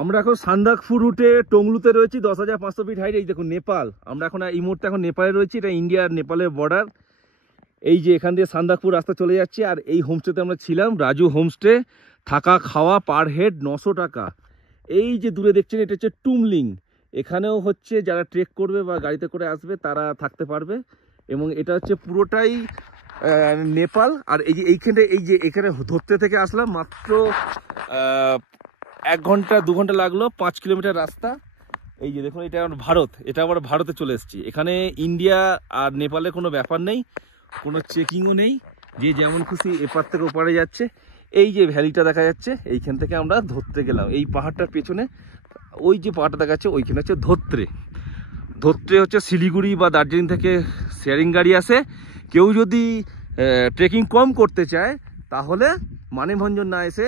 আমরা এখন সান্দাকফু রুটে টংলুতে রয়েছি, 10,500 ফিট হাইট। এই দেখুন নেপাল, আমরা এখন এই মুহূর্তে এখন নেপালে রয়েছি। এটা ইন্ডিয়া আর নেপালের বর্ডার। এই যে এখান দিয়ে সান্দাকফু রাস্তা চলে যাচ্ছে। আর এই হোমস্টেতে আমরা ছিলাম, রাজু হোমস্টে। থাকা খাওয়া পার হেড 900 টাকা। এই যে দূরে দেখছেন এটা হচ্ছে টুমলিং। এখানেও হচ্ছে যারা ট্রেক করবে বা গাড়িতে করে আসবে তারা থাকতে পারবে। এবং এটা হচ্ছে পুরোটাই নেপাল। আর এই যে এইখানে এখানে ধরতে থেকে আসলাম মাত্র 1 ঘন্টা 2 ঘন্টা লাগলো, 5 কিলোমিটার রাস্তা। এই যে দেখুন এটা আমার ভারত, এটা আবার ভারতে চলে এসেছি। এখানে ইন্ডিয়া আর নেপালের কোনো ব্যাপার নেই, কোনো চেকিংও নেই, যে যেমন খুশি এপার থেকে ওপারে যাচ্ছে। এই যে ভ্যালিটা দেখা যাচ্ছে, এইখান থেকে আমরা ধরতে গেলাম। এই পাহাড়টার পেছনে ওই যে পাহাড়টা দেখা যাচ্ছে ওইখানে হচ্ছে ধোত্রে। ধোত্রে হচ্ছে শিলিগুড়ি বা দার্জিলিং থেকে শেয়ারিং গাড়ি আসে। কেউ যদি ট্রেকিং কম করতে চায় তাহলে মানেভঞ্জন না এসে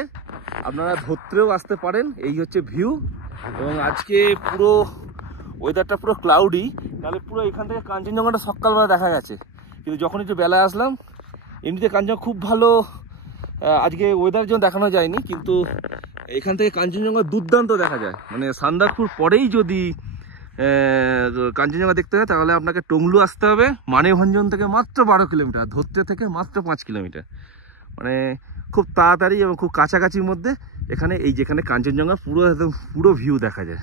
আপনারা ধোত্রেও আসতে পারেন। এই হচ্ছে ভিউ। এবং আজকে পুরো ওয়েদারটা পুরো ক্লাউডি, তাহলে পুরো এখান থেকে কাঞ্চনজঙ্ঘাটা সকালবেলা দেখা গেছে। কিন্তু যখন একটু বেলা আসলাম, এমনিতে কাঞ্চনজঙ্ঘা খুব ভালো আজকে ওয়েদার জন্য দেখানো যায়নি, কিন্তু এখান থেকে কাঞ্চনজঙ্ঘা দুর্দান্ত দেখা যায়। মানে সান্দাকফুর পরেই যদি কাঞ্চনজঙ্ঘা দেখতে হয় তাহলে আপনাকে টংলু আসতে হবে। মানেভঞ্জন থেকে মাত্র 12 কিলোমিটার, ধরতে থেকে মাত্র 5 কিলোমিটার। মানে খুব তাড়াতাড়ি এবং খুব কাছাকাছির মধ্যে এখানে এই যেখানে কাঞ্চনজঙ্ঘা পুরো একদম পুরো ভিউ দেখা যায়।